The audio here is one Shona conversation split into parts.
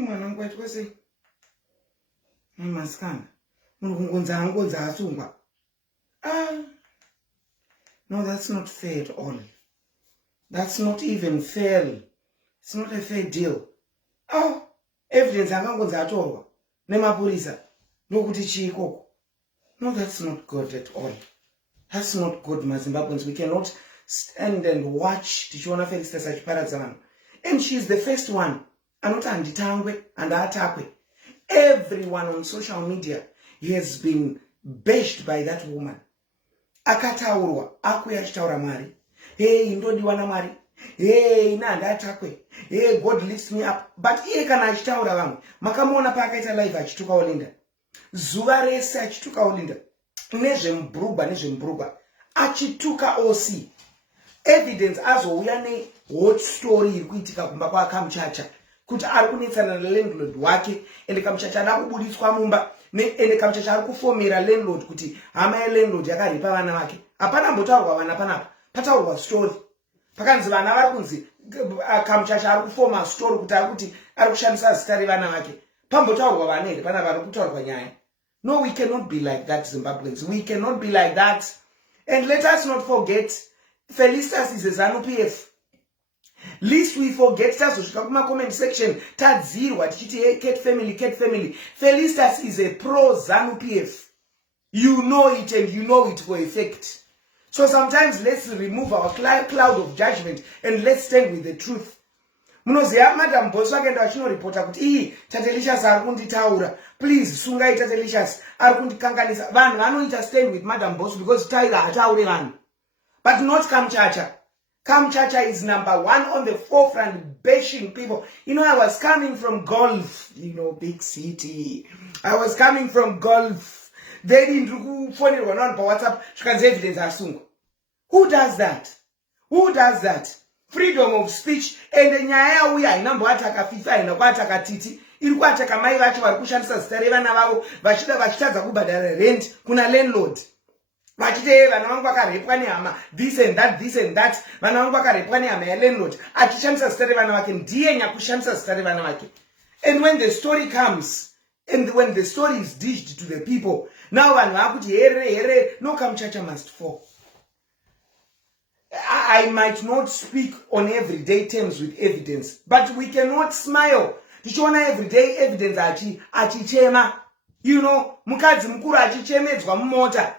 Mwanangu atwese maskana mungunza angodza asungwa. No, that's not fair at all. That's not even fair. It's not a fair deal. Evidence angangodza atorwa nemapurisa ndokuti chikoko. No, that's not good at all. That's not good, Zimbabweans. We cannot stand and watch tichiona Felicitas achiparadzana. And she's the first one. Anoti anditangwe and atakwe. Everyone on social media has been bashed by that woman. Akataurwa, akuya achitaura Mwari. Hey, ndodiwa na Mwari. Hey, nanda atakwe. Hey, God lifts me up. But iye kana achitaura vamwe. Makamuona pakaita live achituka Olinda. Zuva rese achituka Olinda. Nezvembrugwa. Achituka OC. Evidence azouya ne hot story iri kuitika kumba kwa Kamuchacha. Kuti ari kunetsana landlord wake ende Kamuchacha ada kubuditswa mumba ende Kamuchacha ari kufomera landlord kuti hama yelandlord yakaripa vana vake. Hapana mbotaurwa vana panapa. Pataurwa story. Pakanzi vana vari kunzi Kamuchacha ari kufoma story kuti ari kushandisa zita revana vake. Pambotaurwa vana here pana vari kutaurwa nyaya. No, we cannot be like that, Zimbabweans. We cannot be like that. And let us not forget, Felicitas is a ZANU-PF. Least we forget, tazosvika kuma comment section, tadzirwa tichiti hey, cat family. Felicitas is a pro-ZANU-PF. You know it and you know it for a fact. So sometimes let's remove our cloud of judgment and let's stand with the truth. Munoziya Madam Boss wakaenda achinoreporta kuti Tatelicious ari kunditaura. Please sungai Tatelicious ari kundikanganisa. Vanhu vanoita stand with Madam Boss because Tyler hataure vanhu. But not Kamuchacha. Kamuchacha is number one on the forefront bashing people. You know, I was coming from golf, big city. I was coming from golf. They didn't phone it on WhatsApp. Zvikanzi evidence asungwa. Who does that? Who does that? Freedom of speech and nyaya uya inambowataka FIFA inakwataka TT iri kwataka mai vacho vari kushandisa zita revana vavo vachitadza kubhadhara rent kuna landlord vachiti vana vangu vakarepwa nehama this and that vana vangu vakarepwa nehama yalandlord achishandisa zita revana vake ndiye nyakushandisa zita revana vake. And when the story comes and when the story is dished to the people, now vanhu vakuti here no, Kamuchacha must fall. I might not speak on everyday terms with evidence, but we cannot smile. Tichiona everyday evidence achichema. Mukadzi mukuru achichemedzwa mumota.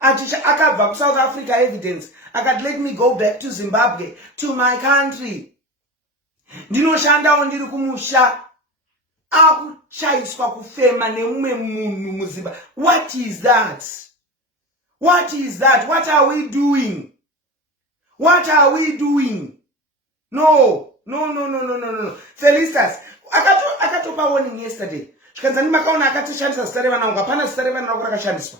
Akabva kuSouth Africa evidence. Akati let me go back to Zimbabwe, to my country. Ndinoshandawo ndiri kumusha. Akuchayiswa kufema nemumwe munhu muZimbabwe. What is that? What is that? What are we doing? What are we doing? No. Felicitas, akatopa warning yesterday. Zvikanzi makaona akatishandisa zita revana vangu, hapana zita revana vangu rakashandiswa.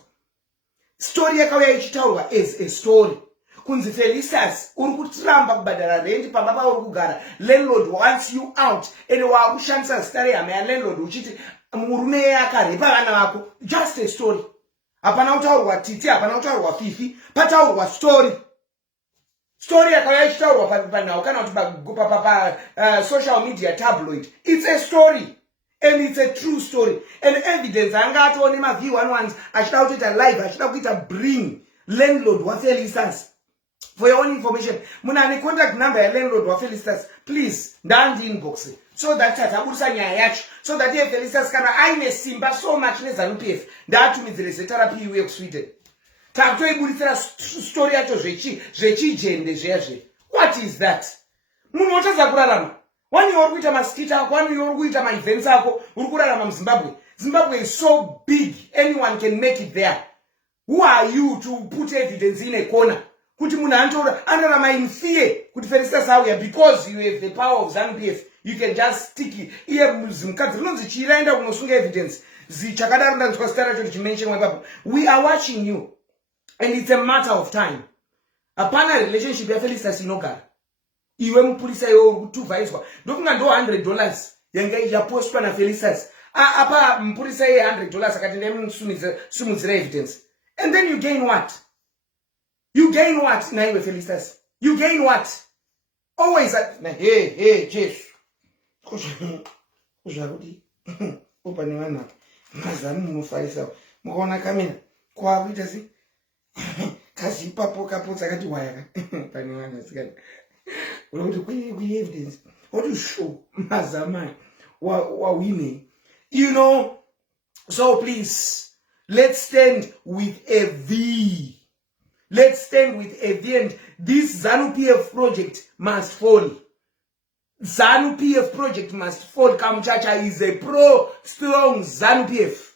Story yakauya ichitaurwa as a story. Kunzi Felicitas, uri kutiramba kubhadhara rent pamba pauri kugara. Landlord wants you out. Ende wakushandisa zita rehama yalandlord uchiti murume akarepa vana vako. Just a story. Hapana kutaurwa TT, hapana kutaurwa Fifi, pataurwa story. Story yakauya ichitaurwa panhau kana kuti social media tabloid. It's a story. And it's a true story. And evidence anga atoone V11s achida kuita live, achida kuita bring landlord wa Felicitas. For your own information, muna ne contact number ya landlord wa Felicitas. Please, ndandi inbox. So that taburisa nyaya yacho. So that ye Felicitas kana aine simba so much neZANU-PF. Ndatumidzire therapy iwe ku Sweden. Takutoibuditsira story yacho zvechijende zvezve. What is that? Munhu otadza kurarama. Wani uri kuita maskita ako, wani uri kuita ma-events ako, uri kurarama muZimbabwe. Zimbabwe is so big, anyone can make it there. Who are you to put evidence in a corner? Kuti munhu anorarama in fear kuti Felicitas auya because you have the power of ZANU-PF. You can just stick it. Iye mukadzi rinonzi chiraenda kunosunga evidence. Zichakadaro ndanzwa zita racho richimentionwa ipapo. We are watching you. And it's a matter of time. Hapana relationship ya Felicitas inogara. Iwe mupurisa iwe kutuvhaizwa. Ndokunga ndo $100 yanga yapostwa na Felicitas. Apa mupurisa iye $100 akati ndemsumudzira evidence. And then you gain what? You gain what na iwe Felicitas? You gain what? Always hey, Jesu. Uzvakuti upane vanhu apa mazano munofarisa mukaona kamera kwakuita se kazipapo kapotsa kati wayaka pane vanhu asikana unokuti kuevidence what to show mazamai wawine, you know. So please, let's stand with a V. Let's stand with a V, and this ZANU-PF project must fall. ZANU-PF project must fall. Kamuchacha is a pro-strong ZANU-PF.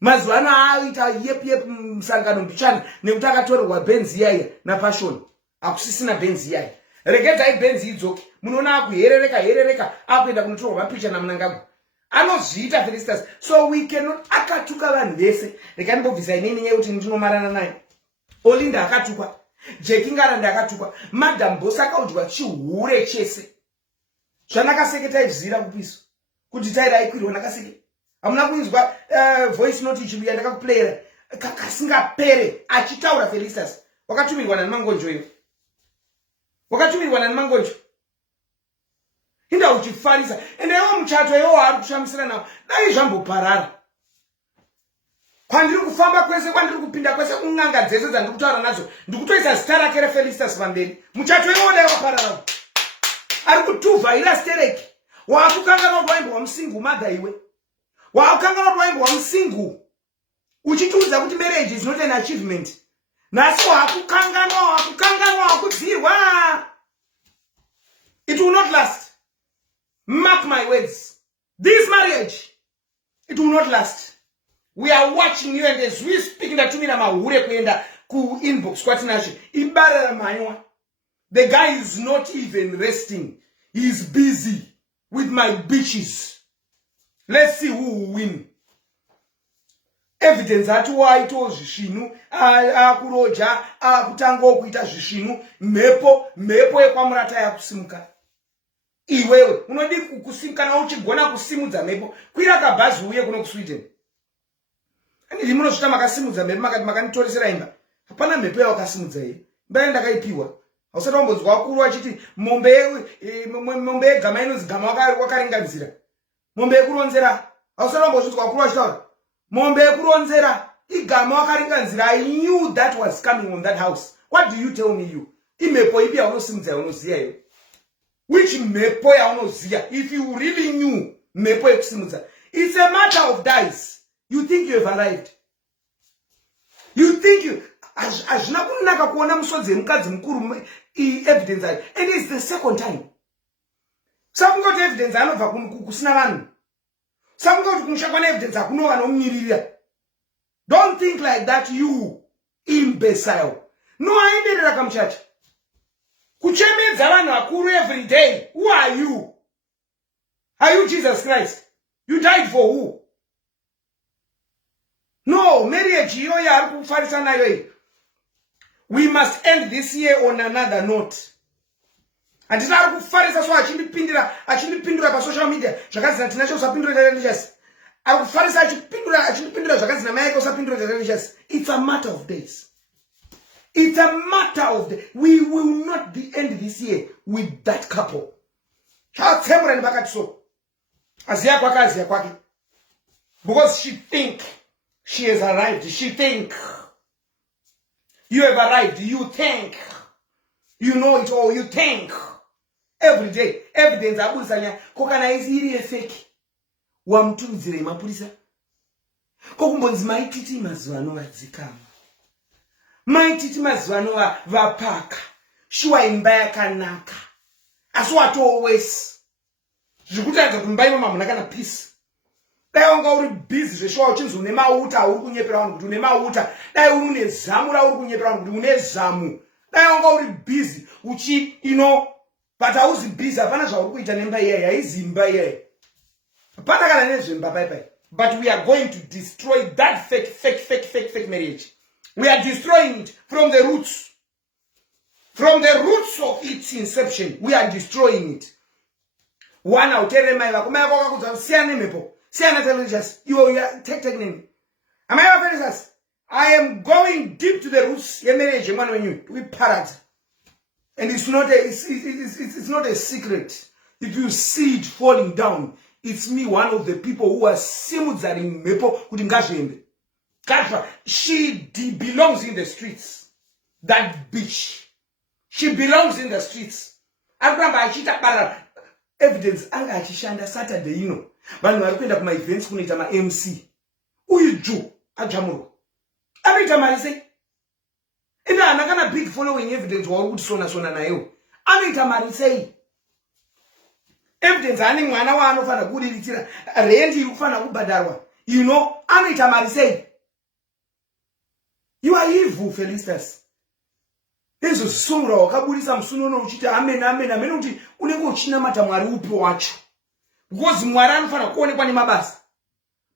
Mazwana aita yep msangano mbichana nekuti akatorerwa benzi yaya na passion akusisina benzi yaya regetai benzi idzoke munoona akuherereka akuenda kunotorwa mapicha namunangago anozviita Felistas. So we cannot akatuka vanhu vese rekanimbobvisa inini nyaya kuti ndinomarana naye Olinda akatukwa, Jeki Ngarande akatukwa, Madam Boss akaudwa chihure chese zvanakaseketa izira kupiso kuti taira ikwirwa nakaseke amuna kuinzwa voice note ichibuya ndakakuplayera kakasingapere achitaura Felistas. Wakatumirwa nani Mangonjo iyo? Wakatumirwa nani Mangonjo? Inda uchifarisa ende iwo muchato iwo ari kushamisira nawo dai zvamboparara. Kwandiri kufamba kwese kwandiri kupinda kwese kunganga dzese dzandiri kutaura nadzo ndikutoisa zita rake Felistas pamberi. Muchato iwo dai waparara. Ari kutuvhaira stereki. Wakukanganwa rwaimbo wamusingu madha iwe. Wakukanganwa rwaimbo wamusingu. Uchitiudza kuti marriage is not an achievement. Naso wakukanganwa wakudzirwa. It will not last. Mark my words. This marriage, it will not last. We are watching you, and as we speak, ndatumira mahure kuenda ku inbox kwatinacho ibarara manywa. The guy is not even resting. He is busy with my bitches. Let's see who will win. Evidence atu waito zvishinu akuroja akutanga kuita zvishinu mhepo yekwamurata yakusimuka. Iwewe unodi kusimukana uchigona kusimudza mhepo kwira kabhazi uye kuno kuSweden. Ani munosvita makasimudza mhepo makati makanitorесera imba. Hapana mhepo yawakasimudza here. Imba ndakaipiwa. Hausati wambodzwa wakuru wachiti mombe yegama inonzi gama wakaringanzira. Mombe yekuronzera. Hausati wambozvidzwa wakuru wachitaura. Mombe yekuronzera igama wakaringanzira. I knew that was coming on that house. What do you tell me you? Imhepo ipi yaunosimudza yaunoziya yo? Which mhepo yaunoziya? If you really knew mhepo yekusimudza. It's a matter of dice. You think you have arrived. You think you azvina kunaka kuona musodzi wemukadzi mukuru evidence ayo. And it's the second time. Sakungoti evidence anobva kusina vanhu. Sakungoti kumushakwana evidence akuno vanomumirira. Don't think like that, you imbecile. No, aenderera Kamuchacha. Kuchemedza vanhu vakuru every day. Who are you? Are you Jesus Christ? You died for who? No, marriage iyo yari kufarisa nayo. We must end this year on another note. Andina ari kufarisa so achindipindura pa social media. Zvakazina tinacho usapindura religious. Ari kufarisa achindipindura zvakazina mai yake usapindura religious. It's a matter of days. It's a matter of days. We will not be end this year with that couple. Chatsemura nibakati so. Aziya kwake aziya kwake. Because she think she has arrived. She think you have arrived. You think you know it all. You think every day. Evidence abusanya kokana iziri fake. Wamtunzire mapurisa. Kokumbonzi Mai TT mazwano wadzikama. Mai TT mazwano vapaka. Shuwa imba yakanaka. Asi always. Zvikutatidza kuti mba imama munakana peace. Dai wanga uri busy zveshuwa uchinzi une mauta uri kunyepera vanhu kuti une mauta. Dai uri une zamu rauri kunyepera vanhu kuti une zamu. Dai wanga uri busy uchi but hauzi busy hapana zvauri kuita nemba iyayi haizi imba iyayi. Hapana kana nezvemba pai. But we are going to destroy that fake marriage. We are destroying it from the roots. From the roots of its inception, we are destroying it. One out there, my I am going deep to the roots. We parrot, and it's not a secret. If you see it falling down, it's me, one of the people who are simudzari mepo kuti ngazvembe. She belongs in the streets. That bitch. She belongs in the streets. Abramba achita para evidence anga achishanda Saturday vanhu vari kuenda kuma events kunoita ma MC. Uyu Jew ajamuro. Anoita mari sei? Enda ana kana big following evidence wauri kuti sona nayo. Anoita mari sei? Evidence ane mwana waanofana kuriritira rent iri kufana kubhadharwa. Anoita mari sei? You are evil, Felicitas. Ezo sura wakaburisa musunono uchiti amen kuti unenge uchinamata mwari upi wacho. Because mwari anofana kuonekwa nemabasa.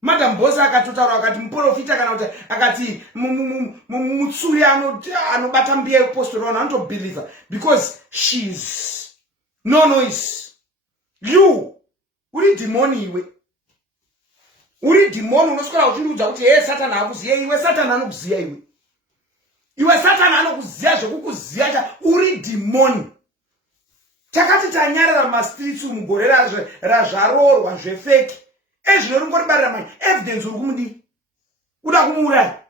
Madam Bosa akatotaura akati muprofita kana kuti akati mutsuri anobata mbiya yepostori anotobelieve because she's no noise. You uri demoni iwe. Uri demoni unoswera uchirudza kuti Satani akuziya iwe, Satani anokuziya iwe. Iwe Satani anokuziya zvekukuziya uri demoni. Takati tanyarara mastreets mugore razvarorwa zvefeki. Ezvinorongoribarira mai evidence uri kumudi. Uda kumuuraya.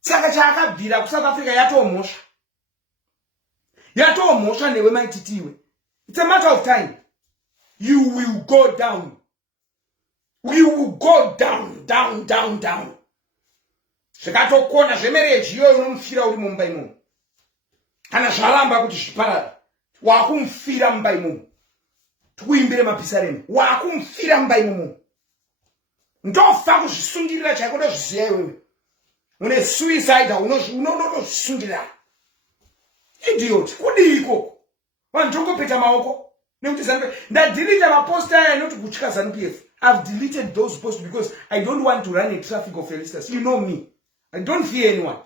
Saka chaakabvira kuSouth Africa yatomhosva. Yatomhosva newe Mai TT iwe. It's a matter of time. You will go down. You will go down. Zvakatokona zvemarriage iyoyo unomufira uri mumba imomo. Kana zvaramba kuti zviparara. Wakumufira mumba imomo. Tukuimbire mapisareni. Wakumufira mumba imomo. Ndofa kuzvisungirira chako ndozviziya iwewe. Une suicide unozvisungirira. Idiot. Kudii ikoko? Vanhu tongopeta maoko. Nekuti ndadelete maposta aya noti kutya ZANU-PF. I've deleted those posts because I don't want to run a traffic of Felicitas. You know me. I don't fear anyone.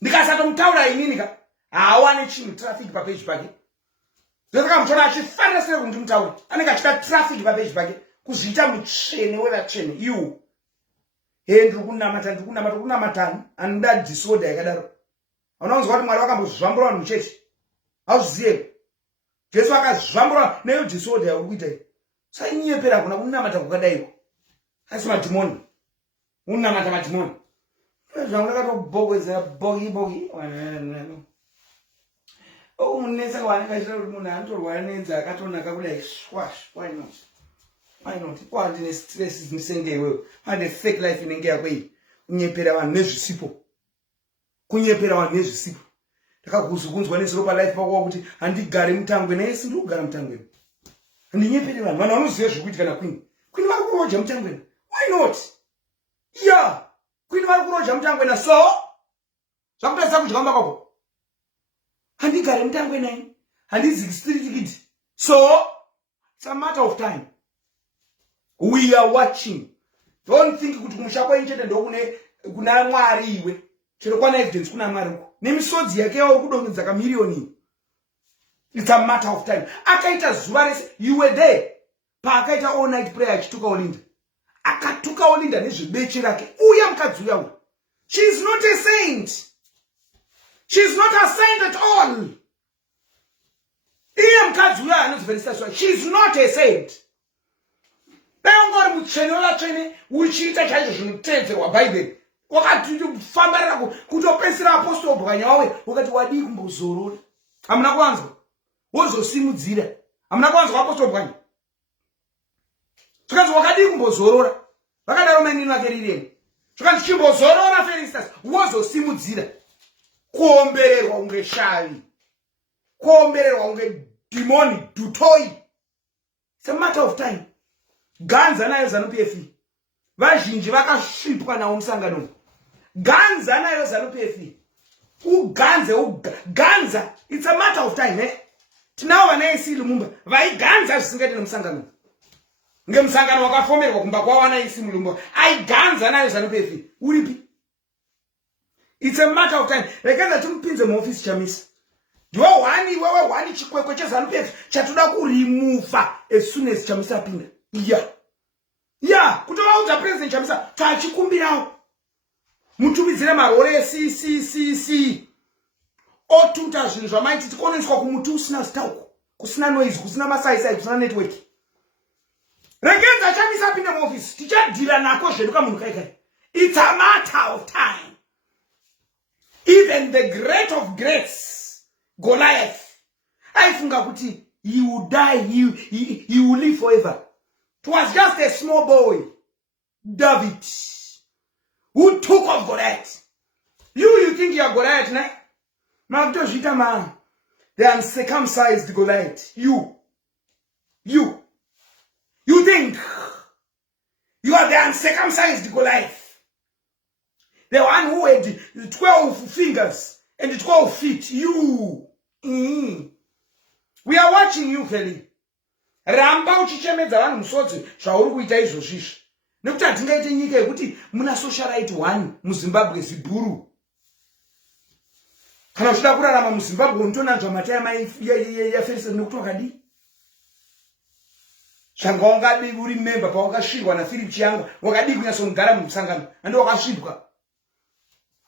Ndikasatomutaura inini ka hawane chinhu traffic papage pake. Ndosaka muchona achifanira sei kuti mutaure. Anenge achita traffic papage pake kuzviita mutsvene wevatsvene. You. Ndiri kunamata anoda disorder yakadaro. Unaonzwa kuti Mwari wakambozvambura vanhu muchechi. Hauziye. Jesu akazvambura neyo disorder yauri kuita iyi. Sainyepera kuna kunamata kukadaiko. Asi madhimoni. Unamata madhimoni. Zvangu ndakatobhokwezera bogi. Munesa wanenge achita kuti munhu anotorwara nenza akatonaka kudai swash. Why not? Kwandine stress dzinisenge iwewe. Ane fake life inenge yako iyi. Kunyepera vanhu nezvisipo. Ndakakuzokunzwa nezuro life pako kuti handigare mutangwe naye sindiri kugara mutangwe. Handinyepere vanhu vanoziva zvekuitika naQueen. Queen vari kuroja mutangwe. Why not? Yeah. Queen vari kuroja mutangwe na so. Zvakutadza kudya mbakako. Handigare mutangwe naye. Handiziki street kid. So it's a matter of time. We are watching. Don't think kuti kumushako inchete ndokune kuna Mwari iwe. Chero kwana evidence kuna Mwari uko. Nemisodzi yake yauri kudongedza kamiliyoni. It's a matter of time. Akaita zuva rese, you were there. Paakaita all night prayer achituka Olinda. Akatuka Olinda nezvebeche rake. Uya mukadzi uya. She is not a saint. She is not a saint at all. Iye mukadzi uya anozverisaswa. She is not a saint. Beongori mutsvene wavatsvene uchiita chaizvo zvinotedzerwa Bible. Wakati fambarira kutopesera apostol bwanya wawe wakati wadi kumbozorora. Hamuna kuanzwa. Wozosimudzira. Hamuna kuanzwa apostol bwanya. Tukanzi wakadi kumbozorora. Vakadaro menini vakerireni. Tukanzi chimbozorora Felicitas wozosimudzira. Kuombererwa unge shavi. Kuombererwa unge demoni dutoi. It's a matter of time. Ganza nayo ZANU-PF. Vazhinji vakasvipwa nawo musangano. Ganza nayo ZANU-PF. Ganza. It's a matter of time, eh? Tinawo vanaisi Lumumba. Vaiganza zvisingaite nemusangano. Ngemusangano wakafomerwa kumba kwavanaisi Lumumba. Aiganza nayo ZANU-PF. Uripi? It's a matter of time. Rekeza timpinze muofisi chamisa. Wewe wani chikwekwe cheZANU-PF chatoda kurimuva as soon as chamisa apinda. Yeah, kutovaudza president chamisa tachikumbirawo. Mutumidzire marore CCCC. Otuta zvinhu zvamaiti tikonoiswa kumuti usina stauko. Kusina noise, kusina masaisai, kusina network. Regenza chamisa pinde mu office. Tichadira nako zvedu kamunhu kai. It's a matter of time. Even the great of greats, Goliath, I think kuti he will die, he will live forever. It was just a small boy, David, who took off Goliath. You think you are Goliath, ne? Man, the uncircumcised Goliath. You think you are the uncircumcised Goliath. The one who had 12 fingers and 12 feet. You. We are watching you, Kelly. Ramba uchichemedza vanhu musodzi zvauri kuita izvozvizvi. Nekuti hatingaite nyika yekuti muna socialite one muZimbabwe zibhuru. Kana uchida kurarama muZimbabwe unotonanzva mata yaFelisa nekuti wakadi. Zvanga ungadi uri member pawakasvirwa naPhilip Chiyangwa wakadi kunyatsogara mumusangano ande wakasvibwa.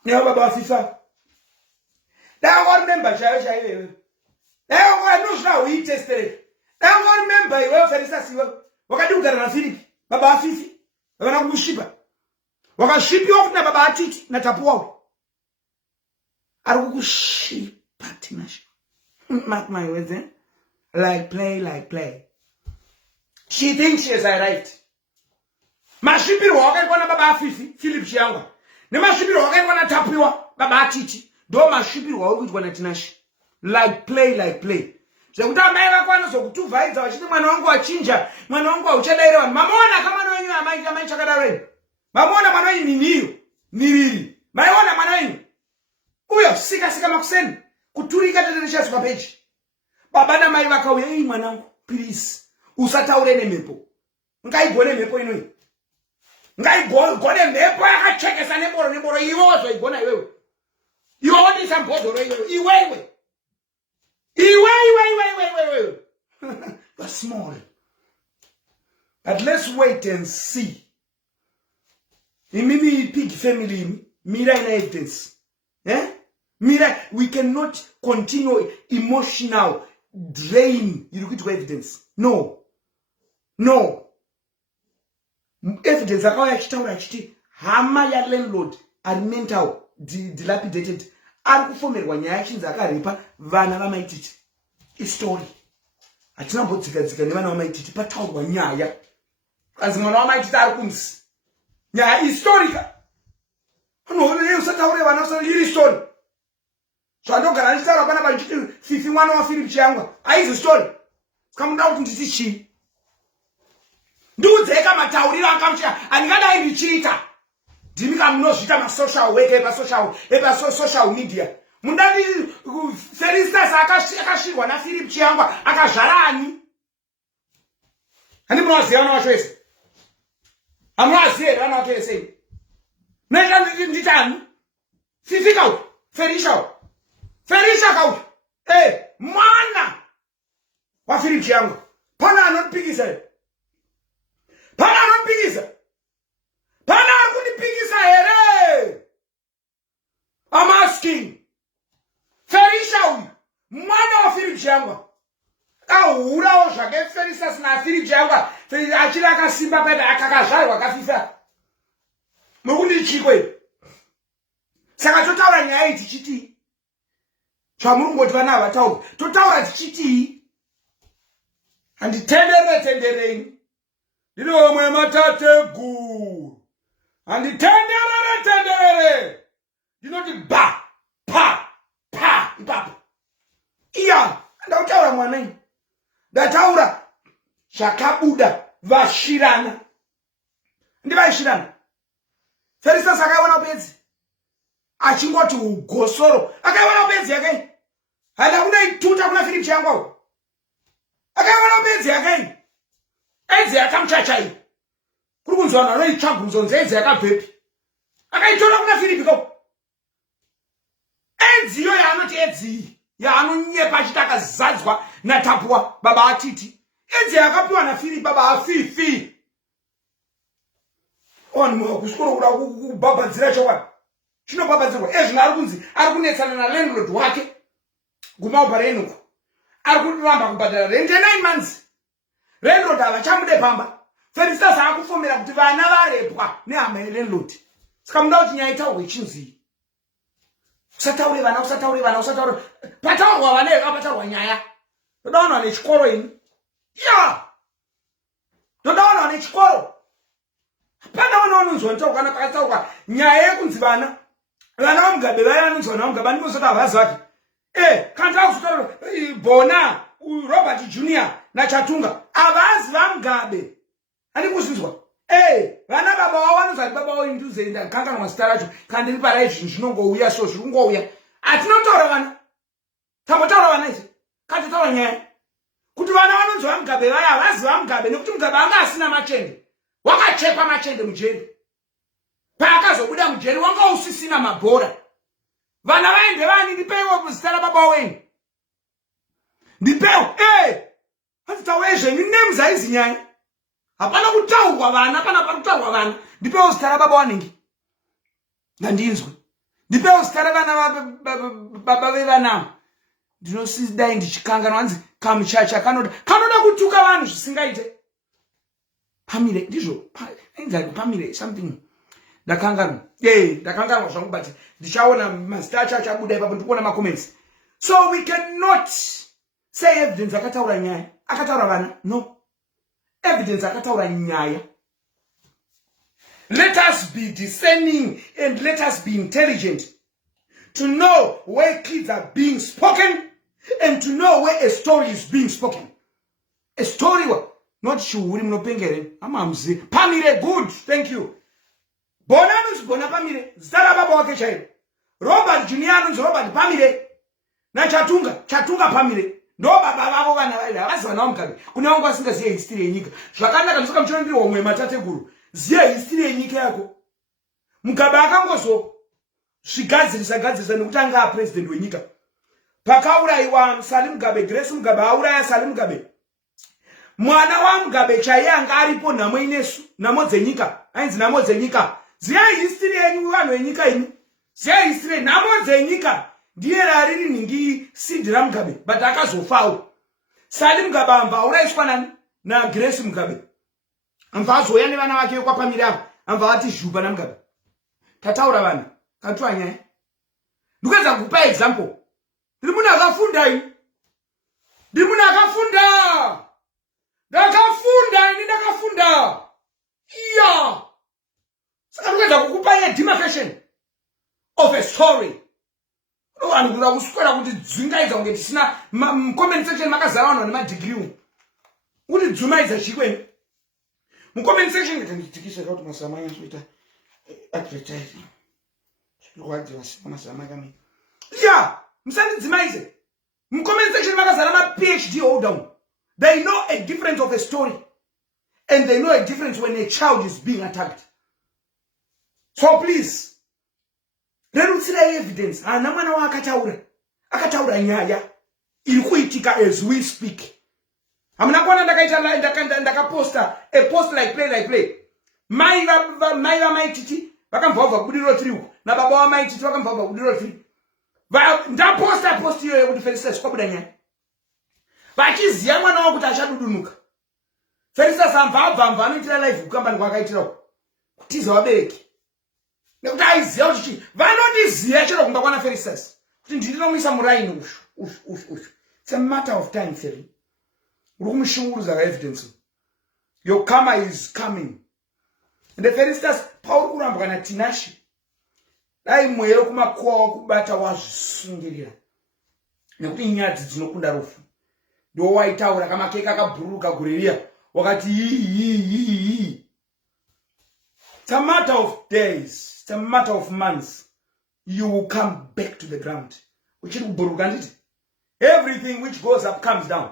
Neo baba FIFA. Dawa remember chaiyo. Dawa nozva uitestere. Dawa remember iwe Felisa siwe. Wakadi kugara na Philip baba Fifi. Vakana kushipa. Wakashipiwa na baba TT na tapuwa. Ari kukushipa tinasha. Mark my words, eh? Like play. She thinks she is right. Mashipiro wakaitwa na baba Fifi, Philip Chiyangwa. Nemashipiro wakaitwa na tapuwa baba TT. Do mashipiro wakaitwa na tinasha. Like play. Zvekuti amai vakwanisa kutuvhaidza vachiti mwana wangu wachinja, mwana wangu auchadaira vanhu. Mamuona kama mwana wenyu amai chakadaro. Mamuona mwana wenyu niniyo, niriri. Maiona mwana wenyu. Uyo sika makuseni kuturika teteresha papeji. Baba na mai vakauya, "Ei mwana wangu, please, usataure nemhepo. Ngaigone mhepo inoi. Ngaigone mhepo yakachekesa nemboro iwe wazoigona iwewe. Iwe wodisa mbhodhoro iwewe. Iwe. You're small. But let's wait and see. Mimi pig family, mira in evidence. Mira, we cannot continue emotional drain. You look at evidence. No. Evidence akauya achitaura achiti hama ya landlord ari mental dilapidated. Ari kufomerwa nyaya yachinzi akarepa vana vaMai TT. Story. Hatina mbodzika nevana vaMai TT pataurwa nyaya. Kazi mwana waMai TT ari kumsi. Nyaya historika. Anoone usataure vana usataure iri story. Zvandogara ndichitaura pana panchiti Fifi mwana waPhilip Chiyangwa. Aizi story. Sikamuda kuti nditi chii. Ndiudzeka matauriro akamuchira andingadai ndichiita. Ndimika munozvita masocial work social media. Mundani Felisa akashirwa naPhilip Chiyangwa akazvara ani. Hani munoziva vana vacho vese. Hamunoziva here vana vacho vese. Nenda nditani. Fifi kauya. Ferisha kauya. Mwana waPhilip Chiyangwa. Pana anotipikisa. Pana arikundipikisa here. I'm asking. Ferisha uyu mwana waPhilip Chiyangwa. Kahurawo zvake Felisa sina Philip Chiyangwa. Achiri akasimba peda akakazvarwa kafifa. Mukundichikwe. Saka totaura nyaya iyi tichiti. Chamurungoti vana havatauri. Totaura tichiti. Handitenderei. Ndino mwe matate gu. Handitenderere. Ndinoti ba. Pa. Ipapo. Iya. Ndautaura mwanai. Ndataura. Zvakabuda. Vashirana. Ndivaishirana. Felisa sakaiwana bedzi. Achingoti ugosoro. Akaiwana bedzi yakai. Hada kunaituta kuna Philip Chiyangwa. Akaiwana bedzi yakai. Edzi yaKamuchacha iyi. Kuri kunzwa vanhu vanoitsvagurudzo nzi edzi yakabvepi. Akaitora kuna Philip ko. Edzi iyo yaanoti edzi iyi. Yaanonyepa achiti akazadzwa natapuwa baba aTT. Edzi yakapiwa naPhilip baba aFifi. Vanhu kuswero kuda kubhabhadzira chokwadi. Chinobhabhadzirwa. Ezvino ari kunzi ari kunetsana nalandlord wake. Gumaubva Renuku. Ari kuramba kubhadhara rent 9 months. Landlord havachamude pamba. Felicitas akufomera kuti vana varepwa nehama yelandlord. Saka muda kuti nyaya itaurwe chinzi. Usataure vana. Pataurwa vana pataurwa nyaya. Todaona nechikoro ini. Ya. Todaona nechikoro. Hapana vanonzwa ntaurwa kana pakataurwa nyaya yekunzi vana. Vana vaMugabe vaya vanonzwa vana vaMugabe ndimosaka havazvati. Kanta kutaura Bona, Robert Jr. na Chatunga. Avazi vaMugabe. Ani kuzinzwa. Vana baba wao vanonzwa baba wao induze ndakanga mazita racho kandi riparai zvinongouya so zvingouya. Atinotaura vana. Tamotaura vana izvi. Kati taura nyaya. Kuti vana vanonzwa vaMugabe vaya avazi vaMugabe nekuti Mugabe anga asina machende. Wakachekwa machende mujeri. Paakazobuda mujeri wanga usisina mabhora. Vana vaende vani ndipewo muzita rababa wenyu. Ndipewo. Hatitawezve names aizi nyaya. Hapana kutaurwa vana, hapana pakutaurwa vana. Ndipewo zita rababa wanenge. Ngandinzwe. Ndipewo zita ravana baba vevana. Ndinosidai ndichikanganwa hanzi Kamuchacha kanoda kutuka vanhu zvisingaite. Pamire ndizvo. Pamire something. Ndakanganwa zvangu but ndichaona mazita acho achabuda ipapo ndikuona macomments. So we cannot say evidence akataura nyaya. Akataura vana. No. Evidence akataura nyaya. Let us be discerning and let us be intelligent to know where kids are being spoken and to know where a story is being spoken. A story not shuhuri mnopengere. Amamzi. Pamire good. Thank you. Bona anonzi Bona Pamire. Zita rababa wake chaiwo. Robert Jr. anonzi Robert Pamire. Na Chatunga Pamire. Ndo baba vavo vana vaida. Havasi vana vaMugabe. Kune vangu vasingaziye history yenyika. Zvakanaka ndisaka muchonondiri wamwe matateguru. Ziye history yenyika yako. Mugabe akangozo zvigadzirisa nekuti anga president wenyika. Pakauraiwa Salim Mugabe, Grace Mugabe auraya Salim Mugabe. Mwana wa Mugabe chaiye anga aripo nhamo inesu, nhamo dzenyika. Ainzi nhamo dzenyika. Ziya history yenyu vanhu venyika imi. Ziya history nhamo dzenyika. Ndiye rariri ningi Sindira Mugabe, but akazofawo. Salim Mugabe amva auraiswa nani na Grace Mugabe. Amva azoya nevana vake kwa Pamire avo. Amva ati zhupa naMugabe. Tataura vana. Katuwa nyaya. Ndikuedza kupa example. Ndiri munhu akafunda ini. Ndakafunda. Iya. Saka ndikuedza kukupa a demarcation of a story. Vanhu kuda kuswera kuti dzingaidza kunge tisina comment section makazara vanhu vane madegree. Kuti dzumaidza chikweni. Comment section nditikisa kuti masama yansoita advertising. Yeah, musandidzimaize. Comment section makazara ma PhD holder. They know a difference of a story. And they know a difference when a child is being attacked. So please, rerutsirai evidence. Mwana wa akataura nyaya iri kuitika as we speak. Hamuna kuona ndakaposta a post like play. Mai TT vakamva kubudiro 3 uko na baba wa Mai TT vakamva kubudiro 3. Ndaposta post iyo yekuti Felicitas kwabuda nyaya. Vachiziya mwana wako kuti achadudunuka. Felicitas amva anoitira live kukambani kwakaitira kutiza wabereki. Nekuti aiziya kuti vanotiziya chero kumba kwana Felicitas kuti ndinomuisa muraini ushu. It's a matter of time, Feli. Uri kumushunguruza evidence. Your karma is coming. And the Felicitas pauri kuramba kana tinashi. Dai mwero kumakuwa kubata wazvisungirira. Nekuti nyadzi dzinokunda rufu. Ndo waitaura kama keka akabhuruka kuriria wakati hii. It's a matter of days. It's a matter of months. You will come back to the ground. Uchiri kubhuruka nditi. Everything which goes up comes down.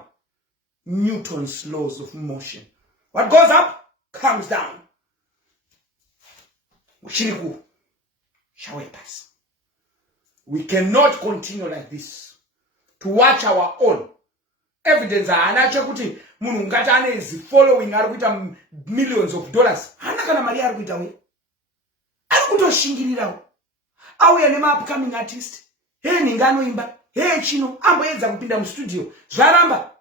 Newton's laws of motion. What goes up comes down. Uchiri ku shawe pass. We cannot continue like this. To watch our own. Evidence anacho kuti munhu ngati ane following ari kuita millions of dollars. Hana kana mari ari kuita we. Ari kutoshingirirawo. Auya nema upcoming artist. Ninganoimba. Chino amboedza kupinda mu studio. Zvaramba.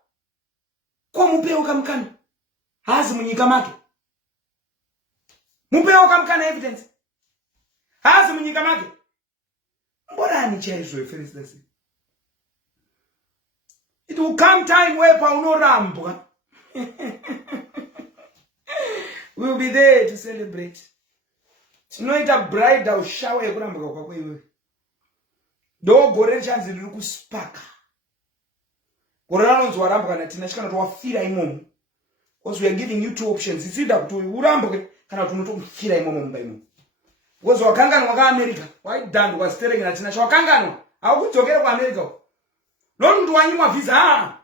Komupeuka mukana. Hazi munyika make. Mupewo kamkana evidence. Hazi munyika make. Mborani chaizvo Felicity. It will come time where paunorambwa. We'll be there to celebrate. Tinoita bridal shower yekurambwa kwako iwe. Do gore chance riri kuspaka. Gore ranonzwa rambwa kana tina shikana twafira imomo. Because we are giving you two options. It's either kuti urambwe kana kuti unotofira imomo mumba imomo. Because wakanganwa ka America. Why done was telling na tina wakanganwa. Hakudzokera kwa America. Lo mntu wanyimwa visa.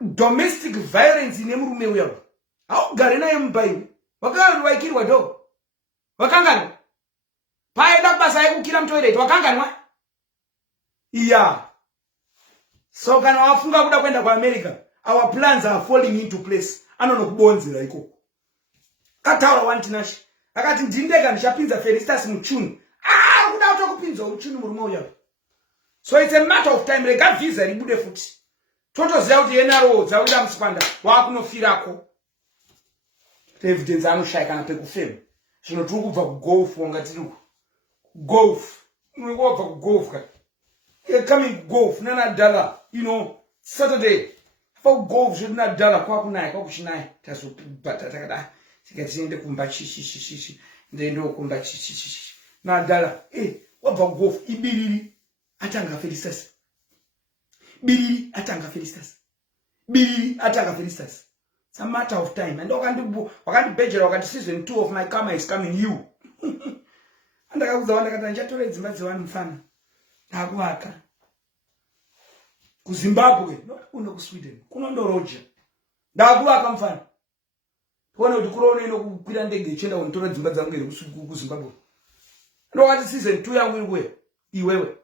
Domestic violence ine murume uyo. Haugare naye mumba imomo. Waikirwa do. Wakanganwa. Paenda kubasa yekukira mtoilet wakanganwa. Yeah. So kana wafunga kuda kwenda kwa America, our plans are falling into place. Anonokubonzera iko. Kataura wantinashi. Akati ndindeka ndishapinza Felistas muchunu. Kuda utokupinza muchunu murume uyo. So it's a matter of time. Rega visa ribude futi. Toto zauti yenaro zauda msipanda. Wakunofirako. Evidence anoshaya kana pekufema. Zvino turi kubva kugolf wanga tiri golf. Unobva kugolf ka. You're coming golf nana dala, you know, Saturday. For golf should not dala kwakunai kwakushinai. Taso takada. Sikatinde kumba chichi. Ndendo kumba chichi. Na dala. Wabva golf ibiriri atanga Felistas. Biriri atanga Felistas. Biriri atanga Felistas. It's a matter of time. And wakati bejera wakati season 2 of my karma is coming you. Andakakuza wandakata njatore dzimba dziwani mfana. Hakuaka. Ku Zimbabwe, no kuno ku Sweden. Kuno ndo Roger. Ndakuaka mfana. Kuona kuti kurone ino kukwira ndege ichenda kuntora dzimba dzangu iri ku Zimbabwe. Ndo wakati season 2 yangu iri kwe. Iwewe.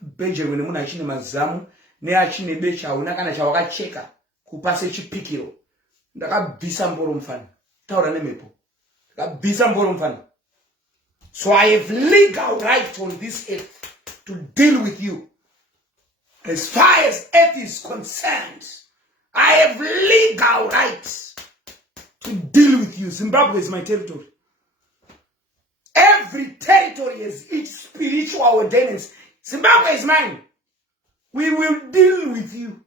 Bejera wene muna achine mazamu ne achine becha una kana chawakacheka kupase chipikiro. Ndakabvisa mboro mfana. Taura nemepo. Ndakabvisa mboro mfana. So I have legal right on this earth to deal with you. As far as earth is concerned, I have legal right to deal with you. Zimbabwe is my territory. Every territory has its spiritual ordinance. Zimbabwe is mine. We will deal with you.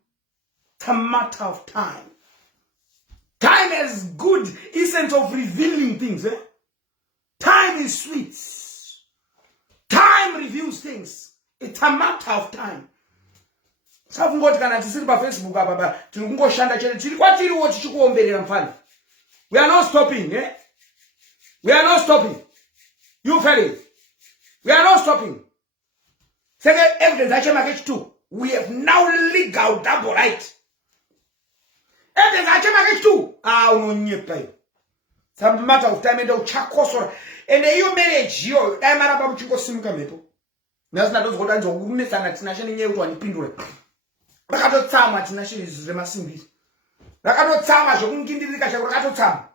It's a matter of time. Time has good essence of revealing things. Time is sweet. Time reveals things. It's a matter of time. Safungoti kana tisiri pa Facebook apa tiri kungoshanda chete tiri kwatiriwo tichikuomberera mfana. We are not stopping, We are not stopping. You fellas. We are not stopping. Second evidence achema H2. We have now legal double right. Evidence achema H2. Unonyepa hiyo. It's a matter of time endo uchakosora. And hiyo marriage yo mara pa uchingosimuka mepo. Nazina ndozokota nzokunesana tinashani nyewe wanipindure. Rakatotsama tinashani zemasimbi. Rakatotsama zvokungindirika chako rakatotsama.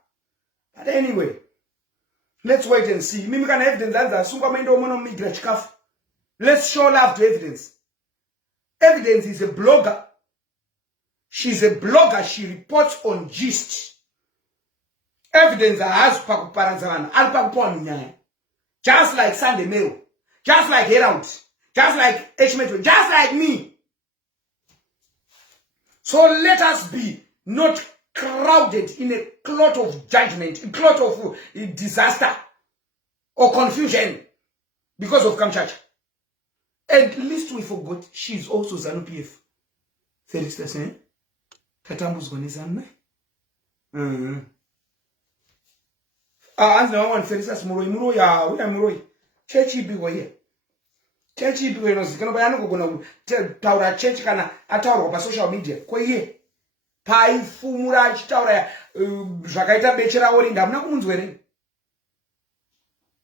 But anyway, let's wait and see. Mimi kana evidence anza sunga maendo umono migra chikafu. Let's show love to evidence. Evidence is a blogger. She's a blogger. She reports on gist. Evidence has pakuparanzana. Alpakupo nyaya. Just like Sunday Mail. Just like Herald. Just like H-Metro. Just like me. So let us be not crowded in a cloud of judgment, a cloud of disaster or confusion because of Kamuchacha. At least we forgot she's also ZANU-PF. Felicitations, eh? Katambu's gone ZANU. Anzi na wan Felicitations muroi ya wina muroi. Chechi biwa ye. Chechi biwa no zikano bayano kugona taura chechi kana ataura pa social media. Kwa ye. Pai fumura chitaura zvakaita bechera orinda amuna kumunzwere.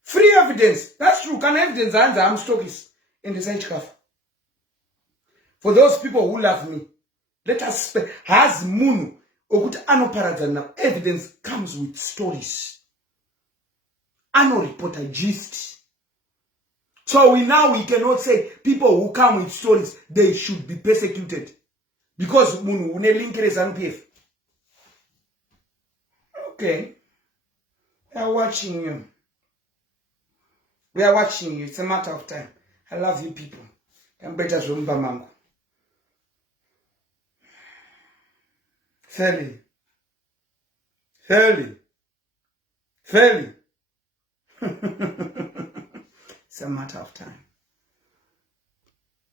Free evidence. That's true. Can evidence anzi am stokis. In the same chikafu. For those people who love me, let us has munu okuti anoparadzana. Evidence comes with stories. Ano reporter gist. So we cannot say people who come with stories they should be persecuted because munu une linkere ZANU-PF. Okay. We are watching you. We are watching you. It's a matter of time. I love you people. Mango. Fairly. It's a matter of time.